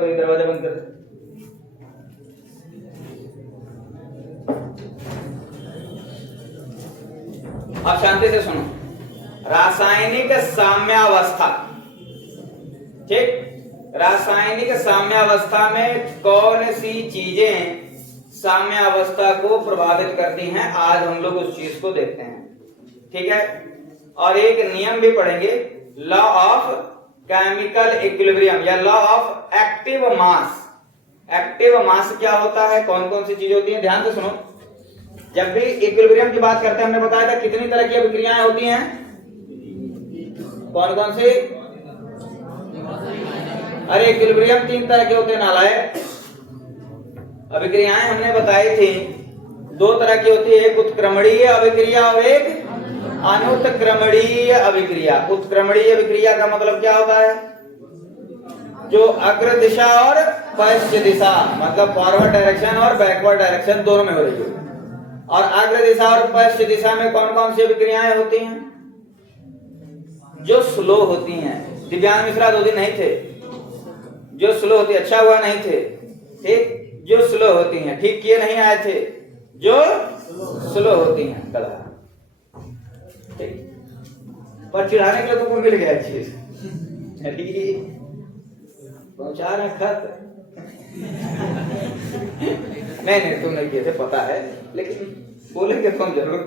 तो ये दरवाजा बंद कर दे। अब शांति से सुनो। रासायनिक साम्यावस्था, ठीक, रासायनिक साम्यावस्था में कौन सी चीजें साम्यावस्था को प्रभावित करती हैं, आज हम लोग उस चीज को देखते हैं, ठीक है। और एक नियम भी पढ़ेंगे, लॉ ऑफ केमिकल इक्विलिब्रियम या law of active mass. Active mass क्या होता है, कौन कौन सी चीजें होती हैं, ध्यान से सुनो। जब भी इक्विलिब्रियम की बात करते हैं, हमने बताया था कितनी तरह की अभिक्रियाएं होती हैं, कौन कौन सी? अरे इक्विलिब्रियम 3 तरह के होते हैं नालायक। अभिक्रियाएं हमने बताई थी 2 तरह की होती है, एक उत्क्रमणीय अभिक्रिया और एक अनुत्क्रमणीय अभिक्रिया। उत्क्रमणीय अभिक्रिया का मतलब क्या होता है, जो अग्र दिशा और पश्चिम दिशा, मतलब फॉरवर्ड डायरेक्शन और बैकवर्ड डायरेक्शन दोनों में हो रही है। और अग्र दिशा और पश्चिम दिशा में कौन कौन सी अभिक्रियाएं होती हैं, जो स्लो होती हैं। दिव्यांग मिश्रा 2 दिन नहीं थे, जो स्लो होती, अच्छा हुआ नहीं थे, ठीक, जो स्लो होती हैं, ठीक किए नहीं आए थे, जो स्लो होती हैं कला, ठीक। पर चिढ़ाने के लिए तुमको मिल गया चीज, पहुंचा रहा खत। नहीं तुम नहीं किए थे पता है, लेकिन बोलेंगे तुम जरूर।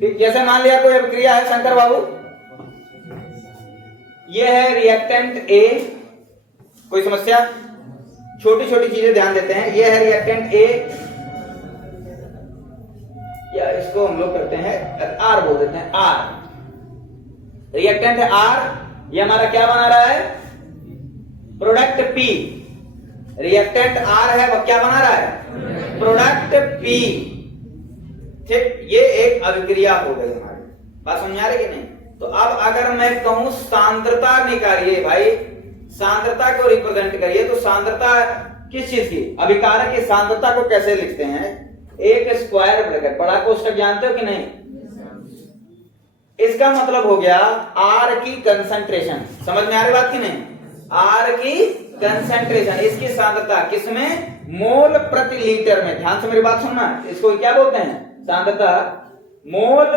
ठीक, जैसे मान लिया कोई अभिक्रिया है शंकर बाबू, ये है रिएक्टेंट ए, कोई समस्या? छोटी छोटी चीजें ध्यान देते हैं। ये है रिएक्टेंट ए, या इसको हम लोग करते हैं आर, बोल देते हैं आर। रिएक्टेंट है आर, ये हमारा क्या बना रहा है, प्रोडक्ट पी। रिएक्टेंट आर है, वह क्या बना रहा है, प्रोडक्ट पी, ठीक। ये एक अभिक्रिया हो गई हमारी, बात समझ आ रही कि नहीं? तो अब अगर मैं कहूं सांद्रता निकालिए भाई, सांद्रता को रिप्रेजेंट करिए, तो सांद्रता किस चीज की, अभिकारक की सांद्रता को कैसे लिखते हैं, एक स्क्वायर ब्रैकेट, बड़ा कोष्ठक जानते हो कि नहीं? इसका मतलब हो गया आर की कंसंट्रेशन, समझ में आ रही बात की नहीं? आर की कंसंट्रेशन, इसकी सांद्रता किसमें, मोल प्रति लीटर में। ध्यान से मेरी बात सुनना, इसको क्या बोलते हैं, सांद्रता मोल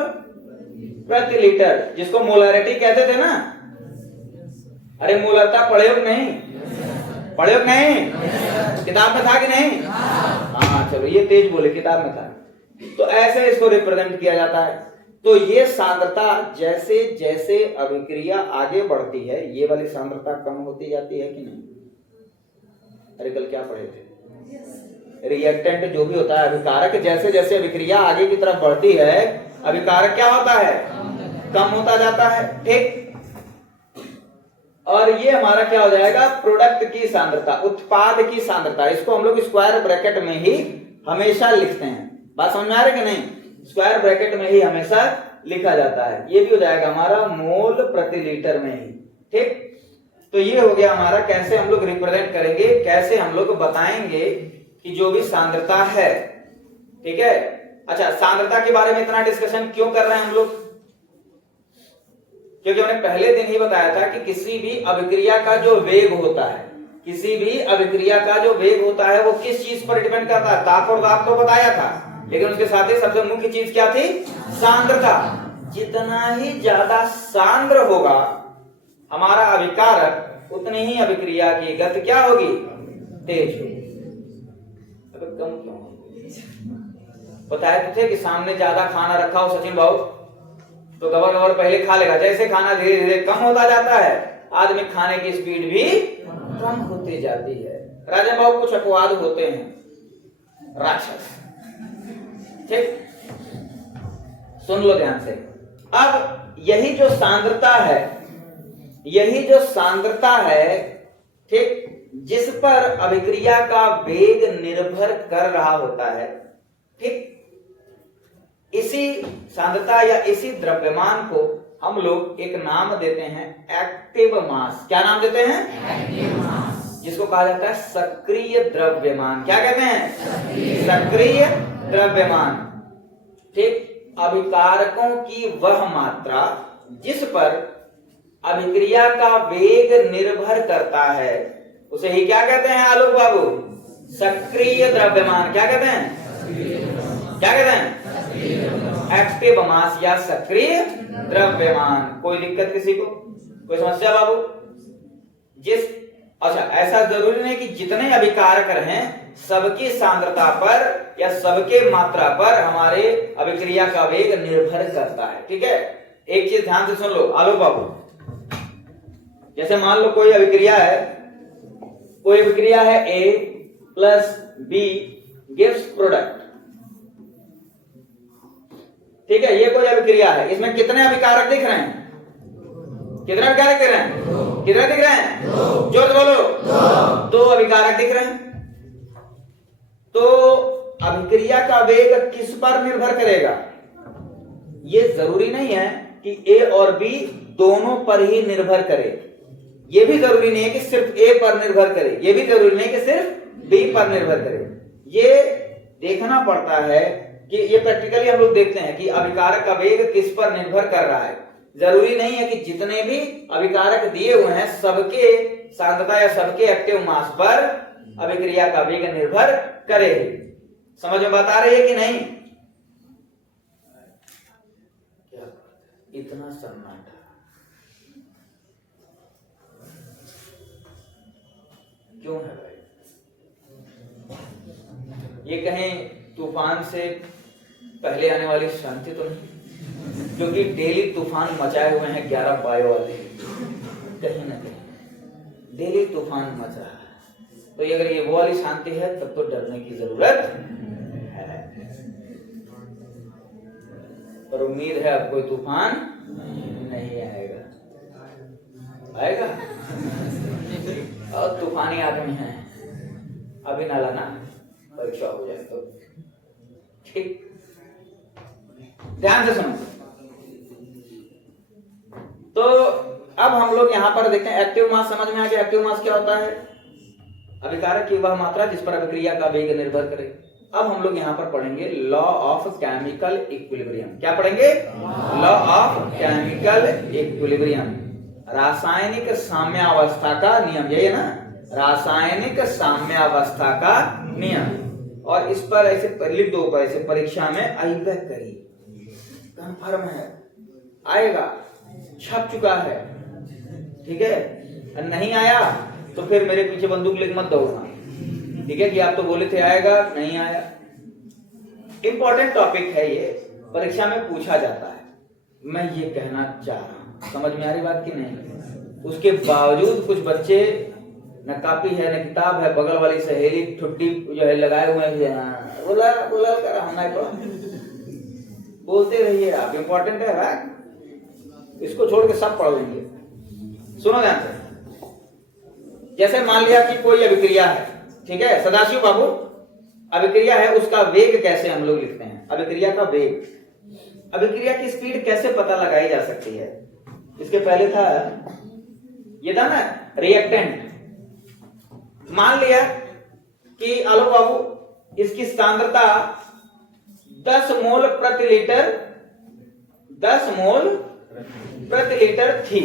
प्रति लीटर, जिसको मोलरिटी कहते थे ना। अरे मोलरता पढ़े हो नहीं, पढ़े हो नहीं, किताब में था कि नहीं? हाँ चलो, ये तेज बोले, किताब में था। तो ऐसे इसको रिप्रेजेंट किया जाता है। तो ये सांद्रता जैसे जैसे अभिक्रिया आगे बढ़ती है, ये वाली सांद्रता कम होती जाती है कि नहीं? अरे कल क्या पढ़े थे, रिएक्टेंट जो भी होता है अभिकारक, जैसे जैसे अभिक्रिया आगे की तरफ बढ़ती है, अभिकारक क्या होता है, कम होता जाता है, ठीक। और ये हमारा क्या हो जाएगा, प्रोडक्ट की सांद्रता, उत्पाद की सांद्रता। इसको हम लोग स्क्वायर ब्रैकेट में ही हमेशा लिखते हैं, बात समझ में आ रही है कि नहीं? स्क्वायर ब्रैकेट में ही हमेशा लिखा जाता है। ये भी हो जाएगा हमारा मोल प्रति लीटर में ही, ठीक। तो ये हो गया हमारा, कैसे हम लोग रिप्रेजेंट करेंगे, कैसे हम लोग बताएंगे कि जो भी सांद्रता है, ठीक है। अच्छा, सांद्रता के बारे में इतना डिस्कशन क्यों कर रहे हैं हम लोग? क्योंकि हमने पहले दिन ही बताया था कि किसी भी अभिक्रिया का जो वेग होता है, किसी भी अभिक्रिया का जो वेग होता है वो किस चीज पर डिपेंड करता है, ताप और दाब तो बताया था, लेकिन उसके साथ ही सबसे मुख्य चीज क्या थी, सांद्रता। जितना ही ज्यादा सांद्र होगा हमारा अभिकारक, उतनी ही अभिक्रिया की गति क्या होगी, तेज होगी। अब कम क्यों? बताए थे कि सामने ज्यादा खाना रखा हो सचिन भाऊ, तो गबर गबर पहले खा लेगा, जैसे खाना धीरे धीरे कम होता जाता है, आदमी खाने की स्पीड भी कम होती जाती है। राजा बाबू कुछ अपवाद होते हैं, राक्षस, ठीक। सुन लो ध्यान से। अब यही जो सांद्रता है, यही जो सांद्रता है, ठीक, जिस पर अभिक्रिया का वेग निर्भर कर रहा होता है, ठीक, इसी सांद्रता या इसी द्रव्यमान को हम लोग एक नाम देते हैं एक्टिव मास। क्या नाम देते हैं? एक्टिव मास, जिसको कहा जाता है सक्रिय द्रव्यमान। क्या कहते हैं? सक्रिय द्रव्यमान, ठीक। अभिकारकों की वह मात्रा जिस पर अभिक्रिया का वेग निर्भर करता है, उसे ही क्या कहते हैं आलोक बाबू? सक्रिय द्रव्यमान। क्या कहते हैं? क्या कहते हैं? एक्टिव मास या सक्रिय द्रव्यमान। कोई दिक्कत किसी को? कोई समस्या बाबू? अच्छा, ऐसा जरूरी नहीं कि जितने अभिकारक हैं सबकी सांद्रता पर या सबके मात्रा पर हमारे अभिक्रिया का वेग निर्भर करता है। ठीक है, एक चीज ध्यान से सुन लो आलोक बाबू। जैसे मान लो कोई अभिक्रिया है A plus B gives product. ठीक है, ये कोई अभिक्रिया है, इसमें कितने अभिकारक दिख रहे हैं? कितने अभिकारक दिख रहे हैं? कितने दिख रहे हैं? जोर बोलो। दो अभिकारक दिख रहे हैं। तो अभिक्रिया का वेग किस पर निर्भर करेगा? ये जरूरी नहीं है कि A और B दोनों पर ही निर्भर करे। ये भी जरूरी नहीं है कि सिर्फ A पर निर्भर करे। ये भी जरूरी नहीं कि सिर्फ B पर निर्भर करे। ये देखना पड़ता है कि ये प्रैक्टिकली हम लोग देखते हैं कि अभिकारक का वेग किस पर निर्भर कर रहा है। जरूरी नहीं है कि जितने भी अभिकारक दिए हुए हैं सबके सांद्रता या सबके एक्टिव मास पर अभिक्रिया का वेग निर्भर करे। समझ में बात आ रही है कि नहीं? इतना सन्नाटा क्यों है भाई? ये कहीं तूफान से पहले आने वाली शांति तो नहीं? क्योंकि डेली तूफान मचाए हुए हैं 11 बायो वाले, कहीं ना कहीं डेली तूफान मच रहा है। तो अगर ये वो वाली शांति है तब तो डरने की जरूरत है। पर उम्मीद है अब कोई तूफान नहीं आएगा। आएगा? और तूफानी आदमी है, अभी ना लाना, परीक्षा हो जाए तो। ठीक, ध्यान से सुनो। तो अब हम लोग यहां पर देखते हैं एक्टिव मास। समझ में आ गया एक्टिव मास क्या होता है? अभिकारक की वह मात्रा जिस पर अभिक्रिया का वेग निर्भर करे। अब हम लोग यहां पर पढ़ेंगे लॉ ऑफ केमिकल इक्विलिब्रियम। क्या पढ़ेंगे? लॉ ऑफ केमिकल इक्विलिब्रियम, रासायनिक साम्यावस्था का नियम। यही है ना, रासायनिक साम्यावस्था का नियम। और इस पर ऐसे लिख दो, ऊपर ऐसे परीक्षा में अहिबैक करिए, कंफर्म है, आएगा, छप चुका है। ठीक है, नहीं आया तो फिर मेरे पीछे बंदूक लेकर मत दौड़ना। ठीक है, कि आप तो बोले थे आएगा, नहीं आया। इंपॉर्टेंट टॉपिक है ये, परीक्षा में पूछा जाता है। मैं ये कहना चाह रहा हूं, समझ में आ रही बात की नहीं? उसके बावजूद कुछ बच्चे न कापी है न किताब है, बगल वाली सहेली ठुड्डी जो है लगाए हुए हैं, बोला कर हमने पढ़ा। बोलते रहिए आप, इंपॉर्टेंट है भाई, इसको छोड़ के सब पढ़ लेंगे। सुनो ध्यान से। जैसे मान लिया कि कोई अभिक्रिया है, ठीक है सदाशिव बाबू, अभिक्रिया है, उसका वेग कैसे हम लोग लिखते हैं? अभिक्रिया का वेग, अभिक्रिया की स्पीड कैसे पता लगाई जा सकती है? इसके पहले था ये था ना रिएक्टेंट। मान लिया कि आलोक बाबू इसकी सांद्रता 10 मोल प्रति लीटर, 10 मोल प्रति लीटर थी।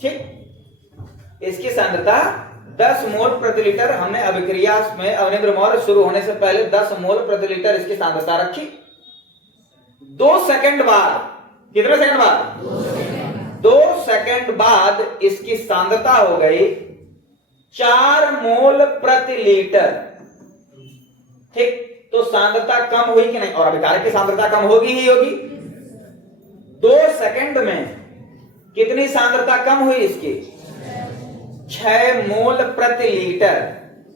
ठीक, इसकी सांद्रता 10 मोल प्रति लीटर। हमने अभिक्रिया में अवनिर्मोल शुरू होने से पहले 10 मोल प्रति लीटर इसकी सांद्रता रखी। 2 सेकंड बाद, कितने सेकंड बाद? 2 सेकंड बाद इसकी सांद्रता हो गई 4 मोल प्रति लीटर। ठीक, तो सांद्रता कम हुई कि नहीं? और अभिकारक की सांद्रता कम होगी ही होगी। 2 सेकंड में कितनी सांद्रता कम हुई इसकी? 6 मोल प्रति लीटर।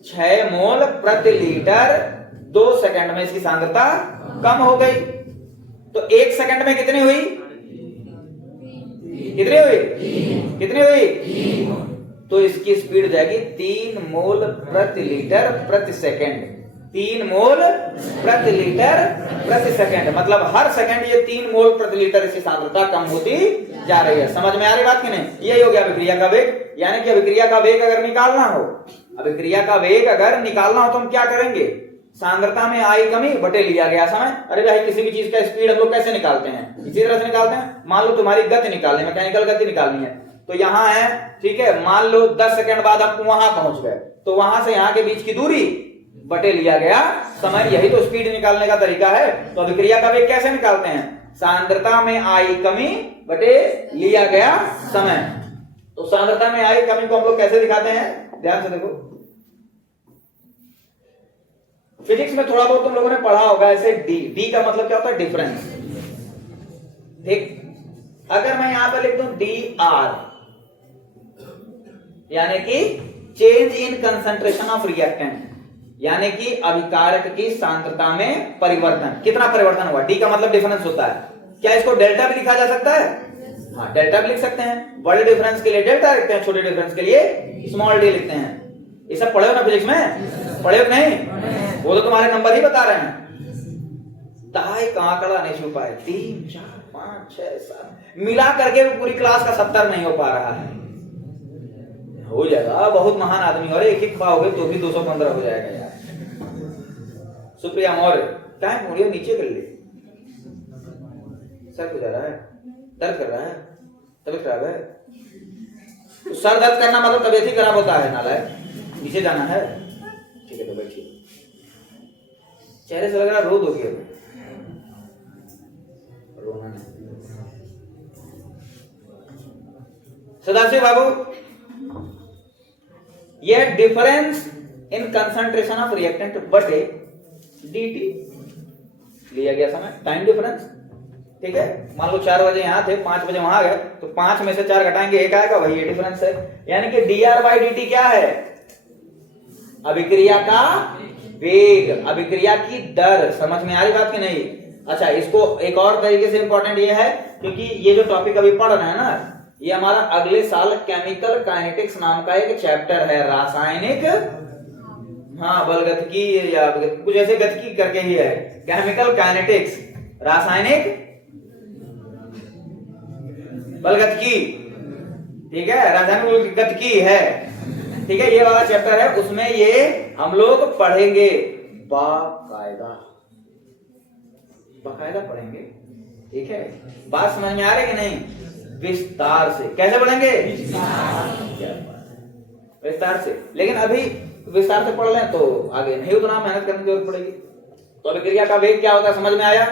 6 मोल प्रति लीटर 2 सेकंड में इसकी सांद्रता कम हो गई। तो 1 सेकंड में कितनी हुई? कितनी हुई? कितनी हुई? तो इसकी स्पीड हो जाएगी 3 मोल प्रति लीटर प्रति सेकंड। 3 मोल प्रति लीटर प्रति सेकंड, मतलब हर सेकंड ये 3 मोल प्रति लीटर इसकी सांद्रता कम होती जा रही है। समझ में आ रही बात की नहीं? यही हो गया अभिक्रिया का वेग। यानी कि अभिक्रिया का वेग अगर निकालना हो, अभिक्रिया का वेग अगर निकालना हो तो हम क्या करेंगे? सांद्रता में आई कमी बटे लिया गया समय। अरे भाई किसी भी चीज का स्पीड हम लोग कैसे निकालते हैं? इसी तरह से निकालते हैं। मान लो तुम्हारी गति निकालनी, मैकेनिकल गति निकालनी है, तो यहाँ है, ठीक है, मान लो 10 सेकंड बाद आप वहां पहुंच गए, तो वहां से यहाँ के बीच की दूरी बटे लिया गया समय। यही तो स्पीड निकालने का तरीका है। तो अभिक्रिया का वेग कैसे निकालते हैं? सांद्रता में आई कमी बटे लिया गया समय। तो सांद्रता में आई कमी को हम लोग कैसे दिखाते हैं? ध्यान से देखो, फिजिक्स में थोड़ा बहुत तुम लोगों ने पढ़ा होगा ऐसे। डी का मतलब क्या होता है? डिफरेंस। ठीक, अगर मैं यहां पर लिख दूं डी आर, यानी कि change in concentration of reactant, यानी कि अभिकारक की सांद्रता में परिवर्तन। कितना परिवर्तन हुआ? डी का मतलब डिफरेंस होता है। क्या इसको डेल्टा भी लिखा जा सकता है? हाँ, डेल्टा भी लिख सकते हैं। बड़े डिफरेंस के लिए डेल्टा लिखते हैं, छोटे डिफरेंस के लिए स्मॉल डी लिखते हैं। ये सब पढ़े हो ना फिजिक्स में? पढ़े हो नहीं? वो तो तुम्हारे नंबर ही बता रहे हैं। दाई का आंकड़ा नहीं छू पाए, 3 4 5 6 7 मिला करके भी पूरी क्लास का 70 नहीं हो पा रहा है। हो जाएगा, बहुत महान आदमी, और एक पाओगे तो भी 215 हो जाएगा यार। सुप्रिया मौर्य, क्या मुड़ियो नीचे कर ले, सर हो जा रहा है, दर्द कर रहा है, तबीयत खराब है। तो सर दर्द करना मतलब तबीयत ही खराब होता है नालायक, नीचे जाना है। ठीक है, तो बैठिए। चेहरे से लग रहा रो दोगे, रोना नहीं। सदाशिव बाबू, यह difference in concentration of reactant बटे dt लिया गया समय, टाइम डिफरेंस। ठीक है, मान लो 4 बजे यहां थे, 5 बजे वहां गए, तो 5 में से 4 घटाएंगे 1 आएगा, वही ये डिफरेंस है। यानी कि dr/dt क्या है? अभिक्रिया का वेग, अभिक्रिया की दर। समझ में आ रही बात की नहीं? अच्छा, इसको एक और तरीके से इंपॉर्टेंट ये है, क्योंकि ये जो टॉपिक अभी पढ़ रहे हैं ना, ये हमारा अगले साल केमिकल काइनेटिक्स नाम का एक चैप्टर है, रासायनिक, हाँ, बलगतिकी या कुछ ऐसे गतिकी करके ही है, केमिकल काइनेटिक्स, रासायनिक बलगतिकी। ठीक है, रासायनिक गतिकी है। ठीक है, ये वाला चैप्टर है, उसमें ये हम लोग पढ़ेंगे बाकायदा पढ़ेंगे। ठीक है, बात समझ में आ रही है कि नहीं? विस्तार से। कैसे पढ़ेंगे? विस्तार से। लेकिन अभी विस्तार से पढ़ लें तो आगे नहीं उतना मेहनत करने की जरूरत पड़ेगी। तो अभिक्रिया का वेग क्या होता है समझ में आया?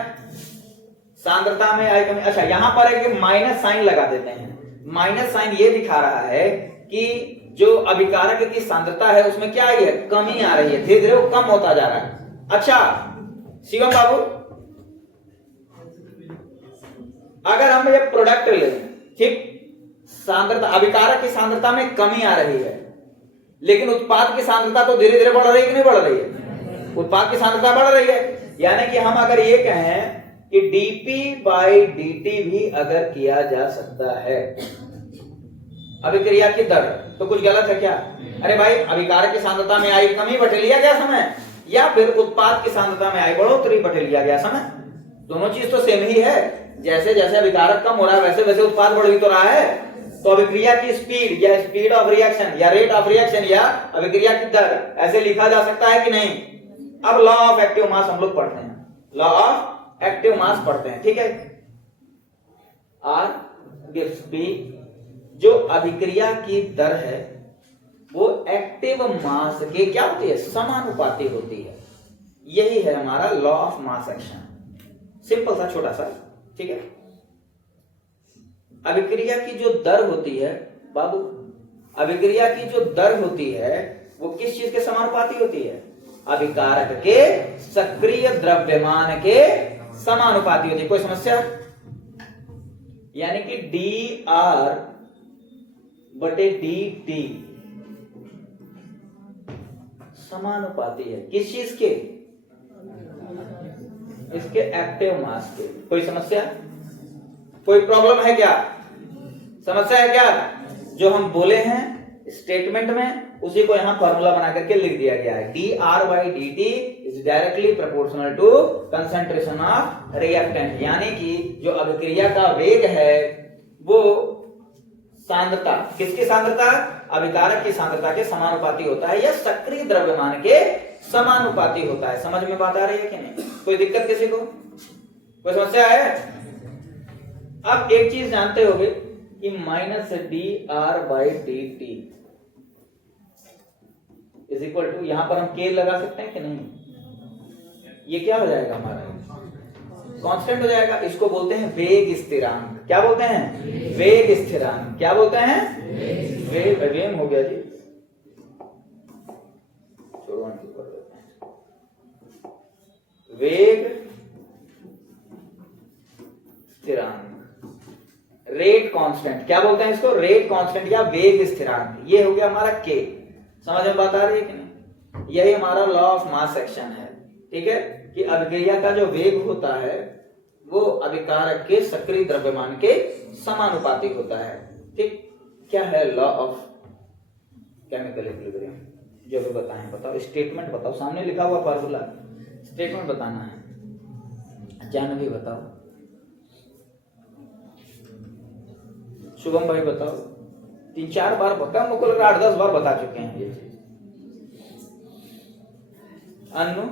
सांद्रता में आई कमी। अच्छा, यहां पर एक माइनस साइन लगा देते हैं। माइनस साइन ये दिखा रहा है कि जो अभिकारक की सांद्रता है उसमें क्या आई है? कमी आ रही है, धीरे धीरे वो कम होता जा रहा है। अच्छा शिवम बाबू, अगर हम ये प्रोडक्ट ले, ठीक, सांद्रता, अभिकारक की सांद्रता में कमी आ रही है, लेकिन उत्पाद की सांद्रता तो धीरे धीरे बढ़ रही है कि नहीं बढ़ रही है? उत्पाद की सांद्रता बढ़ रही है। यानी कि हम अगर ये कहें कि dp/dt भी अगर किया जा सकता है अभिक्रिया की दर, तो कुछ गलत है क्या? अरे भाई, अभिकारक की सांद्रता में आई कमी बटे लिया गया समय, या फिर उत्पाद की सांद्रता में आई बढ़ोतरी बटे लिया गया समय, दोनों चीज तो सेम ही है। जैसे जैसे अभिकारक कम हो रहा है वैसे वैसे उत्पाद बढ़ भी तो रहा है। तो अभिक्रिया की स्पीड या स्पीड ऑफ रिएक्शन या रेट ऑफ रिएक्शन या अभिक्रिया की दर ऐसे लिखा जा सकता है कि नहीं? अब लॉ ऑफ एक्टिव मास हम लोग पढ़ते हैं, लॉ ऑफ एक्टिव मास पढ़ते हैं। ठीक है, R gives B, जो अभिक्रिया की दर है वो एक्टिव मास के क्या होती है? समानुपाती होती है। यही है हमारा law of mass action, simple सा छोटा सा। ठीक है, अभिक्रिया की जो दर होती है बाबू, अभिक्रिया की जो दर होती है वो किस चीज के समानुपाती होती है? अभिकारक के सक्रिय द्रव्यमान के समानुपाती होती है। कोई समस्या? यानी कि dr बटे dt समानुपाती है किस चीज के? इसके एक्टिव मास के। कोई समस्या? कोई प्रॉब्लम है क्या? समस्या है क्या? जो हम बोले हैं स्टेटमेंट में उसी को यहां फॉर्मूला बना करके लिख दिया गया है। dr/dt is directly proportional to concentration of reactant, यानी कि जो अभिक्रिया का वेग है वो सांद्रता, किसकी सांद्रता? अभिकारक की सांद्रता के समानुपाती होता है या सक्रिय द्रव्यमान के समानुपाती होता है। समझ में बात आ रही है कि नहीं? कोई दिक्कत किसी को? कोई समस्या है? अब एक चीज जानते होगे, कि minus dr/dt is equal to, यहां पर हम k लगा सकते हैं कि नहीं? ये क्या हो जाएगा हमारा? कांस्टेंट हो जाएगा। इसको बोलते हैं वेग स्थिरांक। क्या बोलते हैं? वेग स्थिरांक। क्या बोलते हैं? वेग हो गया जी, वेग स्थिरांक, रेट कांस्टेंट। क्या बोलते हैं इसको? रेट कांस्टेंट या वेग स्थिरांक। ये हो गया हमारा k। समझ में बात आ रही है कि नहीं? यही हमारा लॉ ऑफ मास एक्शन है। ठीक है, कि अभिक्रिया का जो वेग होता है वो अभिकारक के सक्रिय द्रव्यमान के समानुपातिक होता है। ठीक, क्या है लॉ ऑफ केमिकल इक्विलिब्रियम? जो भी बताएं, बताओ, स्टेटमेंट बताओ, सामने लिखा हुआ फार्मूला, स्टेटमेंट बताना है। जानवी बताओ, शुभम भाई बताओ। 3-4 बार बता, मुझको लगा 8-10 बार बता चुके हैं ये चीज। अनु,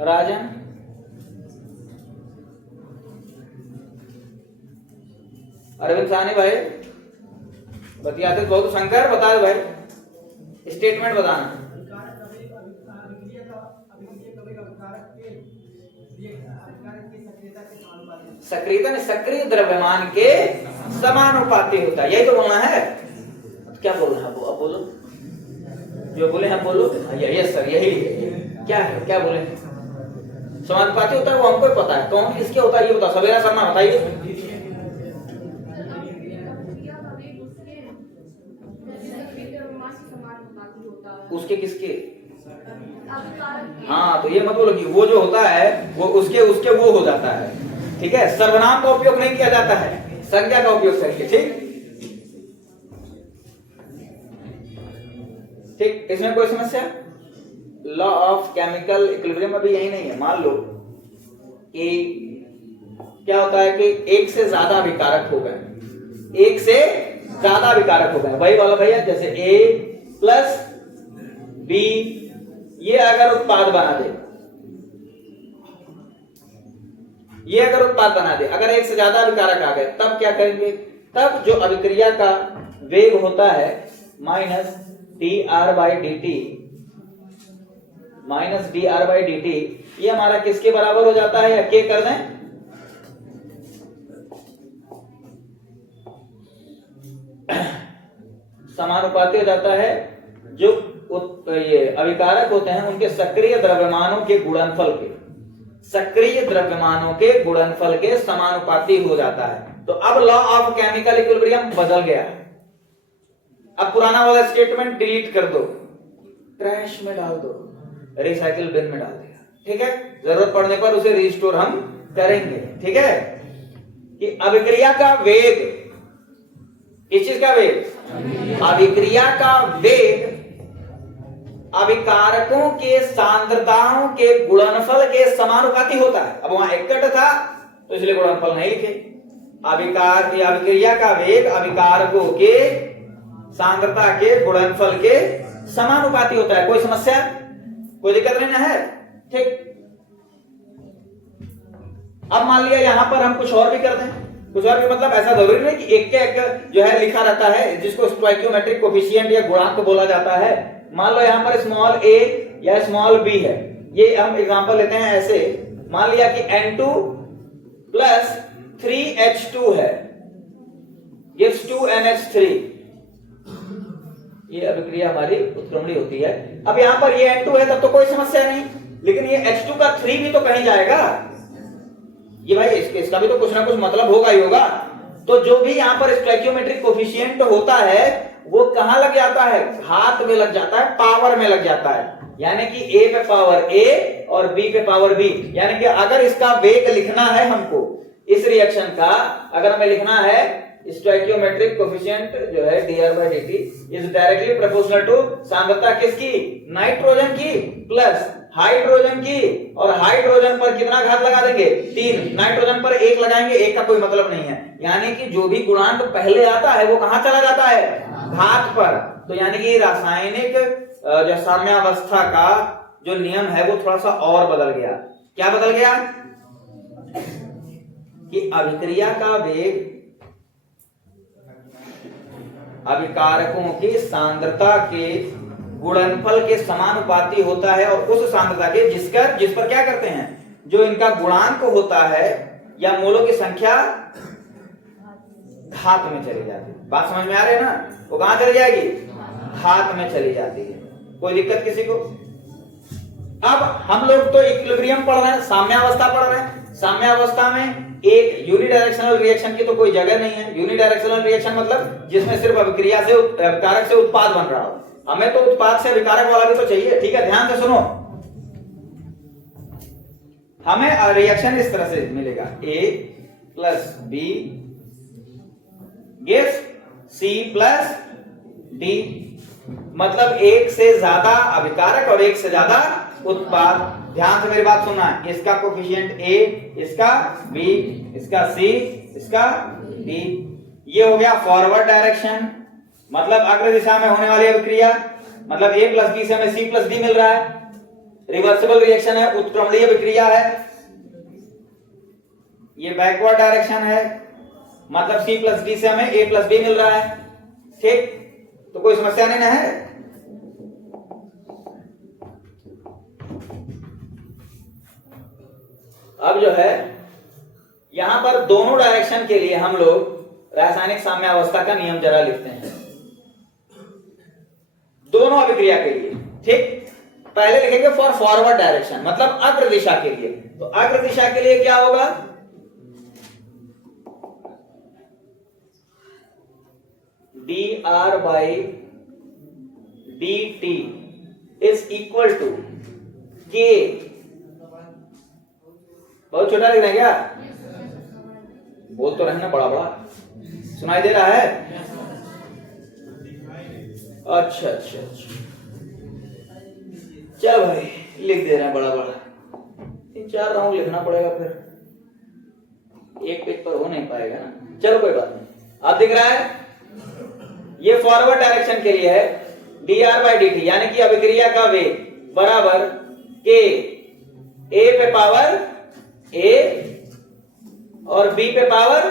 राजन, अरविंद साहनी भाई बतियाते बहुत। शंकर बता दो भाई, स्टेटमेंट बताना। सक्रियता में सक्रिय द्रव्यमान के समानुपाती होता है, यही तो बोलना है। क्या बोलना है? अब बोलो, जो बोले हैं बोलो। यस सर, यही क्या है? क्या बोले? समानुपाती होता है, वो हमको पता है। कौन किसके होता है ये बताओ। सवेरा शर्मा बताइए। उसके किसके? हाँ, तो ये मत बोलो कि वो जो होता है वो उसके उसके वो हो जाता है। ठीक है, सर्वनाम का उपयोग नहीं किया जाता है, संज्ञा का उपयोग करिए। ठीक, इसमें कोई समस्या? लॉ ऑफ केमिकल इक्विलिब्रियम में भी यही नहीं है। मान लो कि क्या होता है कि एक से ज्यादा विकारक हो गए, एक से ज्यादा विकारक हो गए, वही वाला भैया, जैसे A प्लस B, ये अगर उत्पाद बना दे, ये अगर उत्पाद बना दे, अगर एक से ज्यादा अभिकारक आ गए, तब क्या करेंगे? तब जो अभिक्रिया का वेग होता है माइनस dr/dt, माइनस dr/dt, ये हमारा किसके बराबर हो जाता है? या k कर दें? समानुपाती हो जाता है जो ये अभिकारक होते हैं उनके सक्रिय द्रव्यमानों के गुणनफल के, सक्रिय द्रव्यमानों के गुणनफल के समानुपाती हो जाता है। तो अब लॉ ऑफ केमिकल इक्विलिब्रियम बदल गया। अब पुराना वाला स्टेटमेंट डिलीट कर दो, ट्रैश में डाल दो, रिसाइकिल बिन में डाल दिया। ठीक है, जरूरत पड़ने पर उसे रिस्टोर हम करेंगे। ठीक है, कि अभिक्रिया का वेग, किस चीज का वेग? अभिक्रिया का वेग अभिकारकों के सांद्रताओं के गुणनफल के समानुपाती होता है। अब वहां इकट्ठ था तो इसलिए गुणनफल नहीं लिखे। अभिक्रिया का वेग अभिकारकों के सांद्रता के गुणनफल के समानुपाती होता है। कोई समस्या? कोई दिक्कत नहीं ना है? ठीक, अब मान लिया यहां पर हम कुछ और भी कर दें। कुछ और भी मतलब ऐसा जरूरी नहीं कि एक के एक जो है लिखा रहता है, जिसको स्टोइकियोमेट्रिक कोफिशिएंट या गुणांक बोला जाता है। मान लो यहां पर स्मॉल a या स्मॉल b है, ये हम एग्जांपल लेते हैं ऐसे। मान लिया कि N2 प्लस 3H2 है, gives 2NH3, ये अभिक्रिया हमारी उत्क्रमणी होती है। अब यहां पर ये N2 है तब तो कोई समस्या नहीं, लेकिन ये H2 का 3 भी तो कहीं जाएगा। ये भाई इसका भी तो कुछ ना कुछ मतलब होगा ही होगा। तो जो भी यहां पर स्टोइकियोमेट्रिक कोफिशिएंट होता है वो कहां लग जाता है? घात में लग जाता है, पावर में लग जाता है। यानी कि a पे पावर a और b पे पावर b। यानी कि अगर इसका वेग लिखना है हमको, इस रिएक्शन का अगर हमें लिखना है, स्टोइकियोमेट्रिक कोफिशिएंट जो है dr/dt is directly proportional to सांद्रता किसकी? नाइट्रोजन की प्लस हाइड्रोजन की, और हाइड्रोजन पर कितना घात लगा देंगे? 3। नाइट्रोजन पर 1 लगाएंगे, 1 का कोई मतलब नहीं है। यानी कि जो भी गुणांक पहले आता है वो कहां चला जाता है? घात पर। तो यानी कि रासायनिक जो साम्यावस्था का जो नियम है वो थोड़ा सा और बदल गया। क्या बदल गया? कि अभिक्रिया का वेग अभिकारकों की सांद्रता के गुणनफल के समानुपाती होता है, और उस सांद्रता के जिस पर क्या करते हैं, जो इनका गुणांक होता है या मोलों की संख्या घात में चली जाती है। बात समझ में आ रही है ना? वो कहां चली जाएगी? घात में चली जाती है। कोई दिक्कत किसी को? अब हम लोग तो इक्विलिब्रियम पढ़ रहे हैं, साम्यावस्था पढ़ रहे हैं। साम्यावस्था में एक यूनिडायरेक्शनल रिएक्शन की तो कोई जगह नहीं है। यूनिडायरेक्शनल रिएक्शन मतलब जिसमें सिर्फ अभिक्रिया से कारक से उत्पाद बन रहा हो। हमें तो उत्पाद से विकारक वाला भी तो चाहिए। ठीक है, ध्यान से सुनो। हमें रिएक्शन इस तरह से मिलेगा, A plus B gives C plus D, मतलब एक से ज्यादा अभिकारक और एक से ज्यादा उत्पाद। ध्यान से मेरी बात सुनना है। इसका कोफिशिएंट A, इसका B, इसका C, इसका D। ये हो गया फॉरवर्ड डायरेक्शन, मतलब अग्र दिशा में होने वाली अभिक्रिया, मतलब A प्लस B से हमें C प्लस D मिल रहा है। रिवर्सिबल रिएक्शन है, उत्क्रमणीय अभिक्रिया है। ये बैकवर्ड डायरेक्शन है, मतलब C प्लस D से हमें A प्लस B मिल रहा है। ठीक, तो कोई समस्या नहीं ना है? अब जो है यहां पर दोनों डायरेक्शन के लिए हम लोग रासायनिक साम्यावस्था का नियम जरा लिखते हैं, दोनों अभिक्रिया के लिए। ठीक, पहले लिखेंगे फॉर फॉरवर्ड डायरेक्शन, मतलब अग्र दिशा के लिए। तो अग्र दिशा के लिए क्या होगा? dr by dt is equal to k। बहुत छोटा लिखना है क्या? बोल तो रहना, बड़ा बड़ा सुनाई दे रहा है? अच्छा अच्छा अच्छा, चल भाई लिख दे रहे हैं बड़ा बड़ा। 3-4 राउंड लिखना पड़ेगा, फिर एक पेज पर हो नहीं पाएगा ना। चलो कोई बात नहीं। अब दिख रहा है ये फॉरवर्ड डायरेक्शन के लिए है, dr by dt, यानी कि अभिक्रिया का वेग बराबर k, a पे पावर a और b पे पावर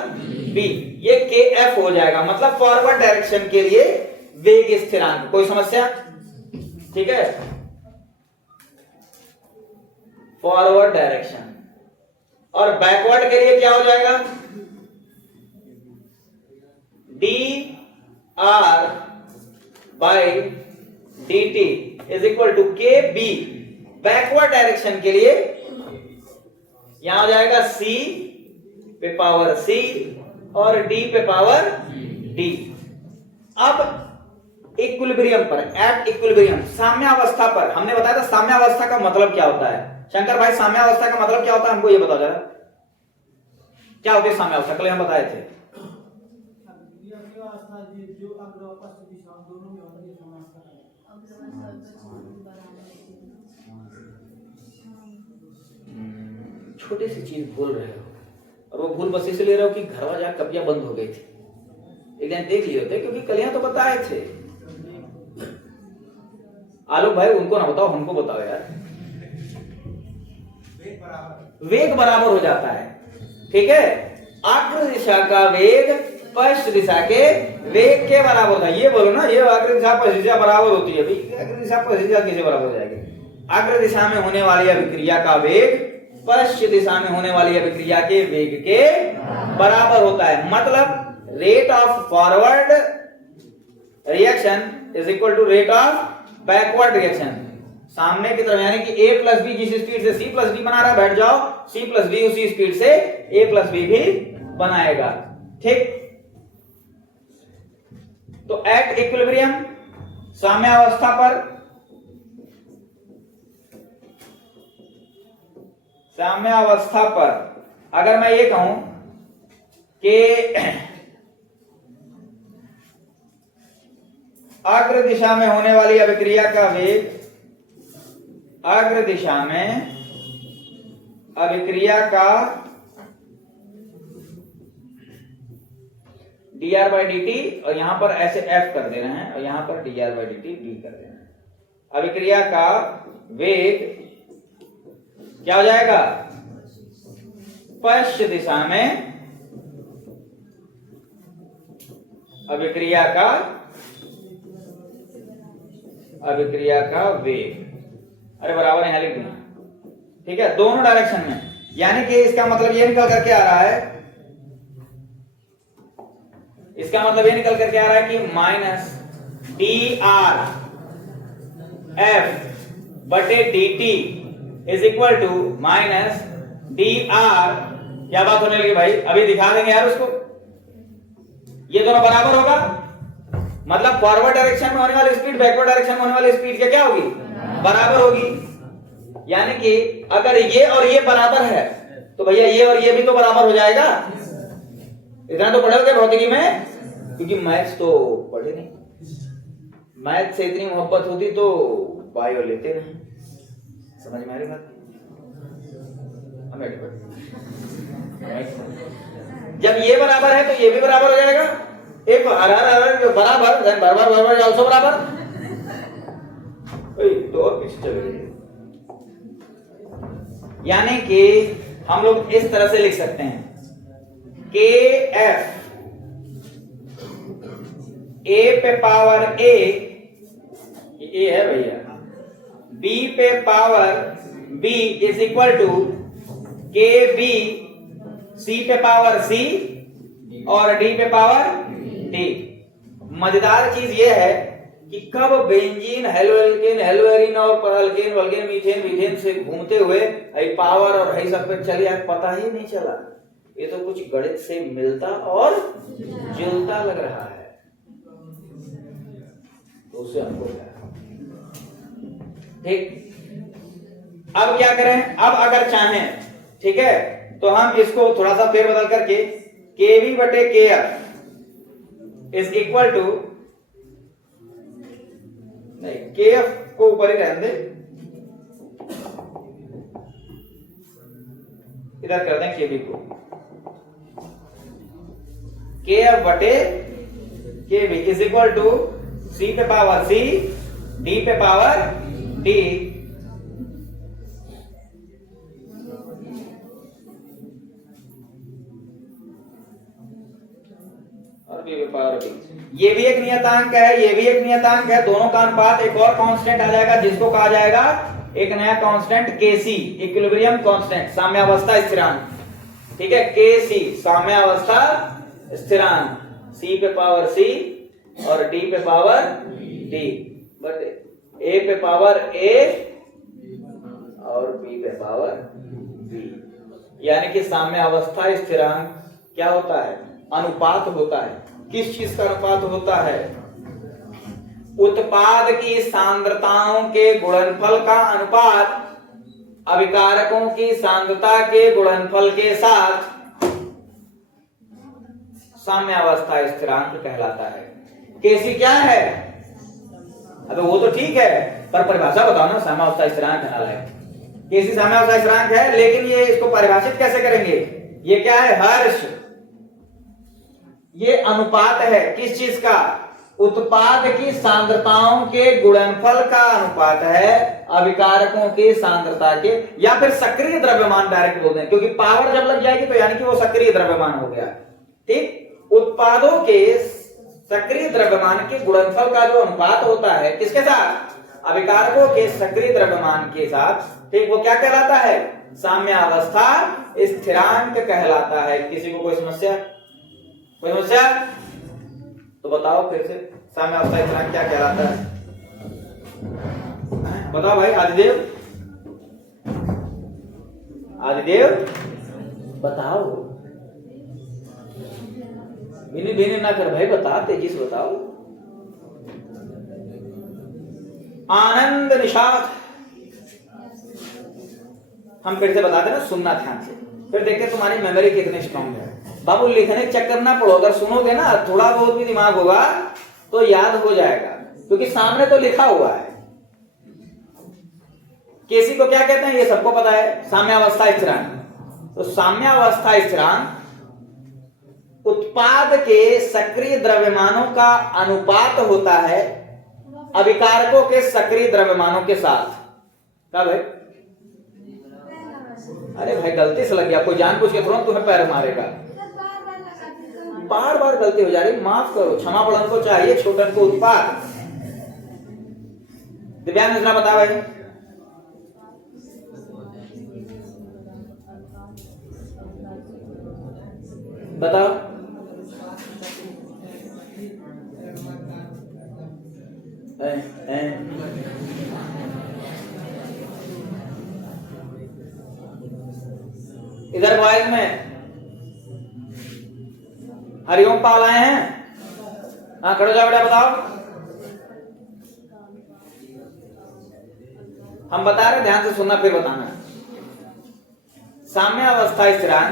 b, ये kf हो जाएगा, मतलब फॉरवर्ड डायरेक्शन के लिए वेग स्थिरांक। कोई समस्या? ठीक है, फॉरवर्ड डायरेक्शन। और बैकवर्ड के लिए क्या हो जाएगा? dr by dt is equal to kb। Backward direction के लिए यहां हो जाएगा c पे पावर c और d पे पावर d। अब इक्विलिब्रियम पर, एट इक्विलिब्रियम, साम्यावस्था पर हमने बताया था साम्यावस्था का मतलब क्या होता है। शंकर भाई, साम्यावस्था का मतलब क्या होता है, हमको ये बताओ जरा। क्या होती है साम्यावस्था? कल हम बताए थे। छोटी सी चीज भूल रहे हो, और वो भूल बस इसलिए रहे हो कि घरवा जा कपियां बंद हो गई थी। एक दिन देख लिए होते, क्योंकि कल यहाँ तो बताए थे। आलोक भाई उनको ना बताओ, हमको बताओ यार। वेग बराबर हो जाता है। ठीक है, अग्र दिशा का वेग पश्चिम दिशा के वेग के बराबर होता है। ये बोलो ना, ये अग्र दिशा पश्चिम दिशा बराबर होती है। अग्र दिशा पश्चिम दिशा कैसे बराबर हो जाएगी? अग्र दिशा में होने वाली अभिक्रिया का वेग पश्चिम दिशा में होने वाली अभिक्रिया के वेग के बराबर होता है, मतलब rate of forward reaction is equal to rate of backward reaction. सामने की तरफ, यानी कि a प्लस बी जिस स्पीड से c प्लस डी बना रहा है, बैठ जाओ, c प्लस डी उसी स्पीड से a प्लस बी भी बनाएगा। ठीक, तो एट इक्विलिब्रियम, साम्यावस्था पर, साम्यावस्था पर अगर मैं ये कहूं कि अग्र दिशा में होने वाली अभिक्रिया का वेग, अग्र दिशा में अभिक्रिया का dr by dt, और यहां पर ऐसे f कर दे रहे हैं और यहां पर dr by dt d कर दे रहे हैं। अभिक्रिया का वेग क्या हो जाएगा? पश्च दिशा में अभिक्रिया का वेग। अरे बराबर यहां लिख दिया, ठीक है, दोनों डायरेक्शन में। यानी कि इसका मतलब ये निकल करके आ रहा है, कि माइनस डी आर एफ बटे D T is equal to minus D R. क्या बात होने लगी भाई, अभी दिखा देंगे यार उसको। ये दोनों बराबर होगा, मतलब फॉरवर्ड डायरेक्शन में होने वाली स्पीड बैकवर्ड डायरेक्शन में होने वाली स्पीड क्या होगी, बराबर होगी। यानी कि अगर ये और ये बराबर है तो भैया ये और ये भी तो बराबर हो जाएगा। इतना तो पढ़ोगे भौतिकी में, क्योंकि मैथ्स तो पढ़े नहीं। मैथ से इतनी मोहब्बत होती तो बायो लेते नहीं। समझ में आ रही बात? जब ये बराबर है तो ये भी बराबर हो जाएगा। एक बराबर ऑल्सो बराबर, तो और पीछे चले गए। यानी कि हम लोग इस तरह से लिख सकते हैं, के एफ ए पे पावर ए है भैया, बी पे power B is equal to K B C पे पावर सी और डी पे पावर डी। मजेदार चीज ये है कि कब बेंजीन हेलोएल्केन हेलोएरिन और अल्केन वल्केन मीथेन मीथेन से घूमते हुए पावर और है सब पे चले आए, पता ही नहीं चला। ये तो कुछ गणित से मिलता और जुलता लग रहा है, तो उससे हमको ठीक। अब क्या करें, अब अगर चाहें, ठीक है, तो हम इसको थोड़ा सा फेर बदल करके के वी बटे के एफ इज इक्वल टू, नहीं के एफ को ऊपर ही रहने दे, इधर कर दें के वी को, के एफ बटे के वी इज इक्वल टू सी पे पावर सी डी पे पावर डी और बी पे पावर बी। ये भी एक नियतांक है, ये भी एक नियतांक है, दोनों का अनुपात एक और कांस्टेंट आ जाएगा जिसको कहा जाएगा एक नया कांस्टेंट केसी, इक्विलिब्रियम कांस्टेंट, साम्यावस्था स्थिरांक। ठीक है, केसी साम्यावस्था स्थिरांक, सी पे पावर सी और डी पे पावर डी बटे ए पे पावर ए और बी पे पावर बी। यानी कि साम्यावस्था स्थिरांक क्या होता है, अनुपात होता है। किस चीज का अनुपात होता है, उत्पाद की सांद्रताओं के गुणनफल का अनुपात अभिकारकों की सांद्रता के गुणनफल के साथ साम्यावस्था स्थिरांक कहलाता है। केसी क्या है, अबे वो तो ठीक है, पर परिभाषा बताओ ना, साम्यावस्था स्थिरांक है, केसी साम्यावस्था स्थिरांक है, लेकिन ये इसको परिभाषित कैसे करेंगे, ये क्या है, हर्ष, ये अनुपात है किस चीज का, उत्पाद की सांद्रताओं के गुणनफल का अनुपात है अभिकारकों की सांद्रता के, या फिर सक्रिय द्रव्यमान डायरेक्ट बोलते हैं, क्योंकि पावर जब लग जाएगी तो यानी कि वो सक्रिय द्रव्यमान हो गया। ठीक, उत्पादों के सक्रिय द्रव्यमान के गुणनफल का जो अनुपात होता है किसके साथ, अभिकारकों के सक्रिय द्रव्यमान के साथ, ठीक, वो क्या कहलाता है, साम्यावस्था स्थिरांक कहलाता है। किसी को कोई समस्या, कोई समस्या तो बताओ फिर से, साम्यावस्था स्थिरांक क्या कहलाता है, बताओ भाई। आदिदेव, आदिदेव बताओ, बिनी बिनी ना कर भाई, बता, तेजी से बताओ। आनंद निषाद, हम फिर से बता देना, सुनना ध्यान से, फिर देखते तुम्हारी मेमोरी कितनी स्ट्रांग है। बाबू लिखने के चक्कर ना पड़ो, अगर सुनोगे ना थोड़ा बहुत भी दिमाग होगा तो याद हो जाएगा, क्योंकि सामने तो लिखा हुआ है। केसी को क्या कहते हैं ये सबको पता है, साम्यावस्था स्थिरांक। तो साम्यावस्था स्थिरांक उत्पाद के सक्रिय द्रव्यमानों का अनुपात होता है अभिकारकों के सक्रिय द्रव्यमानों के साथ। कब है, अरे भाई गलती से लग गया, कोई जानबूझ के तुरंत तुम्हें पैर मारेगा। बार बार गलती हो जा रही, माफ करो, क्षमा पड़न को चाहिए, छोटन को उत्पाद। दिव्यांग इतना बता भाई। बताओ। इधर बॉयज में हरिओम पाल आए हैं। हाँ खड़ो जाओ बेटा, बताओ। हम बता रहे, ध्यान से सुनना फिर बताना। साम्य अवस्था स्थिरांक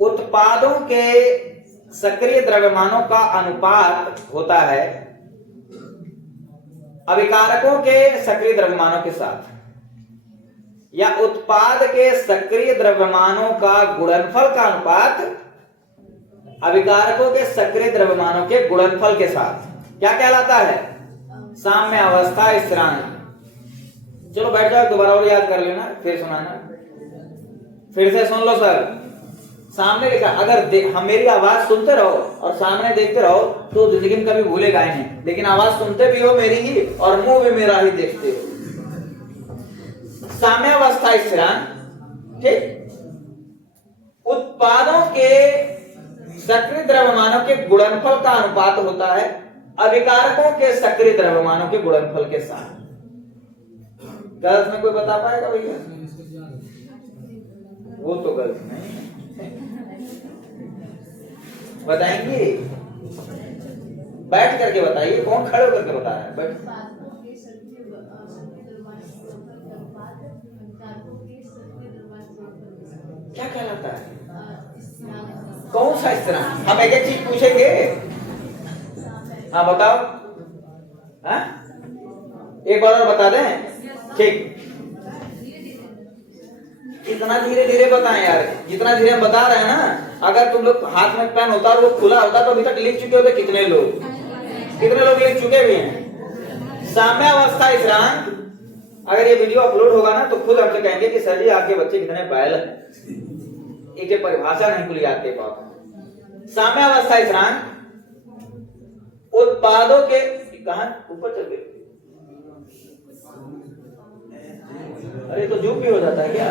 उत्पादों के सक्रिय द्रव्यमानों का अनुपात होता है अभिकारकों के सक्रिय द्रव्यमानों के साथ, या उत्पाद के सक्रिय द्रव्यमानों का गुणनफल का अनुपात अभिकारकों के सक्रिय द्रव्यमानों के गुणनफल के साथ क्या कहलाता है? साम्य अवस्था स्थिरांक। चलो बैठ जाओ, दोबारा और याद कर लेना, फिर सुनाना, फिर से सुन लो सर। सामने लिखा, अगर हम मेरी आवाज सुनते रहो और सामने देखते रहो तो जिंदगी में कभी भूलेगा ही नहीं, लेकिन आवाज सुनते भी हो मेरी ही और मुंह भी मेरा ही देखते हो। साम्य अवस्था स्थिरांक, ठीक, उत्पादों के सक्रिय द्रव्यमानों के गुणनफल का अनुपात होता है अभिकारकों के सक्रिय द्रव्यमानों के गुणनफल के साथ। क्या इसमें कोई बता पाएगा भैया? वो तो गलत नहीं बताएंगे, बैठ करके बताइए, कौन खड़े होकर के बता रहा है? बैठ। क्या कहलाता है? कौन सा स्थिरांक? हम एक एक चीज पूछेंगे। हाँ बताओ। हाँ एक बार और बता दें, ठीक। इतना धीरे धीरे बताएं यार, जितना धीरे हम बता रहे हैं ना, अगर तुम लोग हाथ में पेन होता और वो खुला होता तो अभी तक लिख चुके होते। कितने लोग लिख चुके भी हैं। साम्य अवस्था स्थिरांक, अगर ये वीडियो अपलोड होगा ना तो खुद हमसे कहेंगे कि सर जी आपके बच्चे कितने बैल हैं, एक परिभाषा नहीं खुली आपके पास। साम्य अवस्था स्थिरांक उत्पादों के, कहां ऊपर चल गए? अरे तो जूम भी हो जाता है क्या?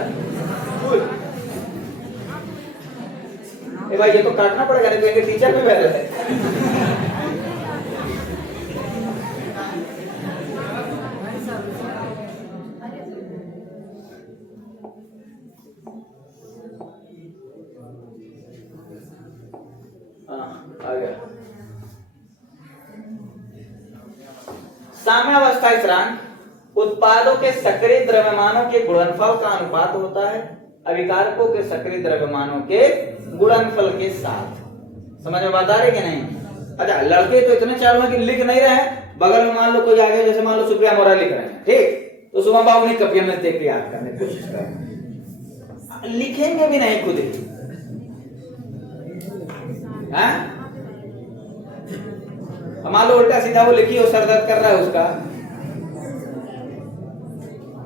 ए भाई ये तो काटना पड़ेगा, नहीं तो टीचर भी बैठे है। आ गया। साम्य अवस्था स्थिरांक उत्पादों के सक्रिय द्रव्यमानों के गुणनफल का अनुपात होता है अभिकारकों के सक्रिय द्रव्यमानों के गुणनफल के साथ। समझ में बात आ रही है नहीं? अच्छा, लड़के तो इतने चालू हैं कि लिख नहीं रहे हैं। बगल में मान लो कोई आगे, जैसे मान लो सुप्रिया मोरा लिख रहे हैं, ठीक, तो सुबह बाबू नहीं कपिया में देख के याद करने की कोशिश करें, लिखेंगे भी नहीं खुद ही। मान लो उल्टा सीधा वो लिखी हो, सर दर्द कर रहा है उसका।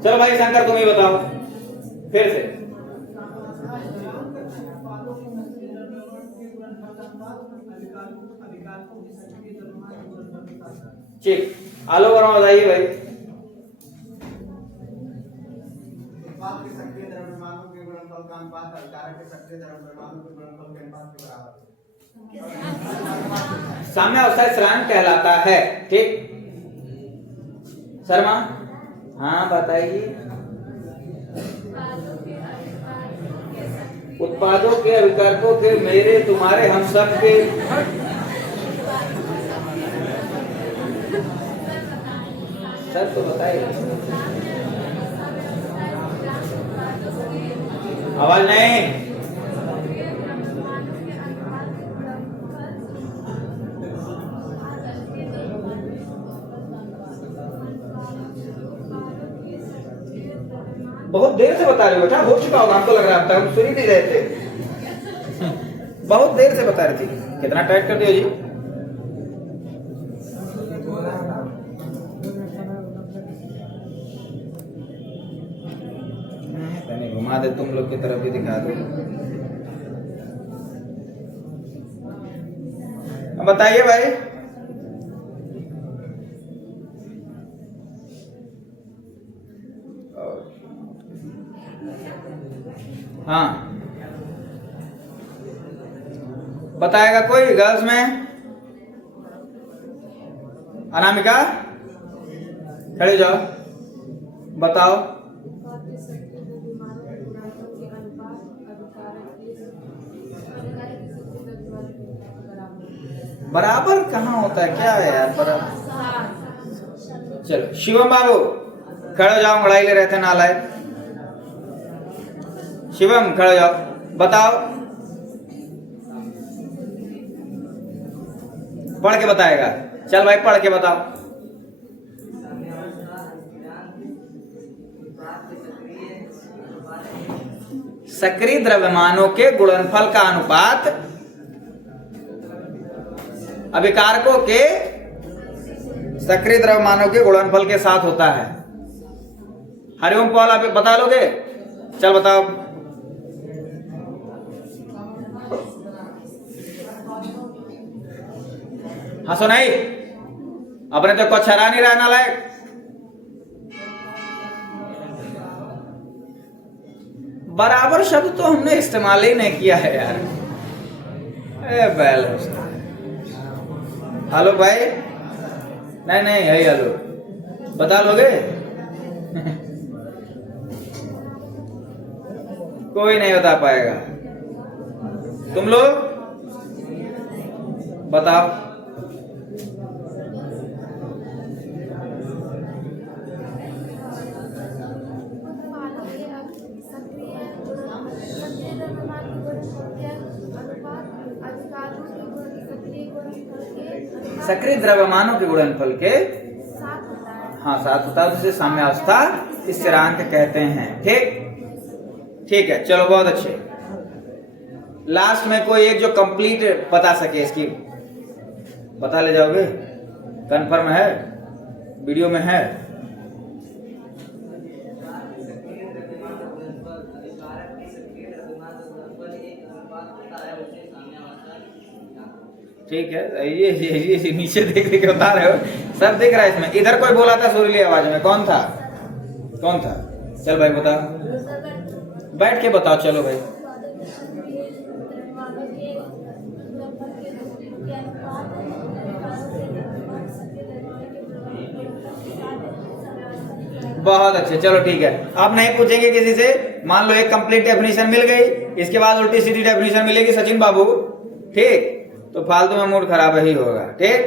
चलो भाई शंकर तुम ही बताओ फिर से। ठीक, आलो वर्मा बताइए भाई। उत्पाद के सक्रिय द्रव्यमानों के गुणनफल का अनुपात अभिकारक के सक्रिय द्रव्यमानों के गुणनफल के अनुपात के बराबर साम्य अवस्था स्थिरांक कहलाता है, ठीक। शर्मा हाँ बताइए। उत्पादों के अभिकारकों के, मेरे तुम्हारे हम सब के, सर तो बताइए। आवाज नहीं। बहुत देर से बता रहे हो बेटा, हो चुका होगा हमको लग रहा है, अब तक हम सुन ही नहीं रहे थे। बहुत देर से बता रही थी। कितना टाइट कर दिया जी? दिखा दे, तुम लोग की तरफ भी दिखा दो। बताइए भाई। हाँ बताएगा कोई गर्ल्स में? अनामिका खड़े जाओ, बताओ। बराबर कहाँ होता है, क्या है यार बराबर? चलो शिवम बाबू खड़े हो जाओ, लड़ाई ले रहे थे नालायक। शिवम खड़े हो जाओ, बताओ, पढ़ के बताएगा। चल भाई पढ़ के बताओ। सक्रिय द्रव्यमानों के गुणनफल का अनुपात अभिकारकों के सक्रिय द्रव्यमानों के गुणनफल के साथ होता है। हरिओम पॉल आप बता लोगे? चल बताओ। हंसो नहीं, अपने तो कुछ हरा नहीं रहा नालायक। बराबर शब्द तो हमने इस्तेमाल ही नहीं किया है यार। ए बैल हेलो भाई, नहीं नहीं है हेलो, बता लोगे? कोई नहीं बता पाएगा। तुम लोग बताओ। सक्रिय द्रव्यमानों के गुणनफल के हाँ साथ होता है, जिसे साम्यावस्था स्थिरांक कहते हैं। ठीक है, चलो बहुत अच्छे। लास्ट में कोई एक जो कंप्लीट बता सके, इसकी बता ले जाओगे? कंफर्म है? वीडियो में है? ठीक है, ये नीचे देख देख के बता रहे हो, सब दिख रहा है इसमें। इधर कोई बोला था सुरीली आवाज में, कौन था? चल भाई बता, बैठ के बताओ। चलो भाई बहुत अच्छे, चलो ठीक है। अब नहीं पूछेंगे किसी से। मान लो एक कंप्लीट डेफिनेशन मिल गई, इसके बाद उल्टी सीधी डेफिनेशन मिलेगी सचिन बाबू, ठीक? तो फालतू में मूड खराब ही होगा, ठीक?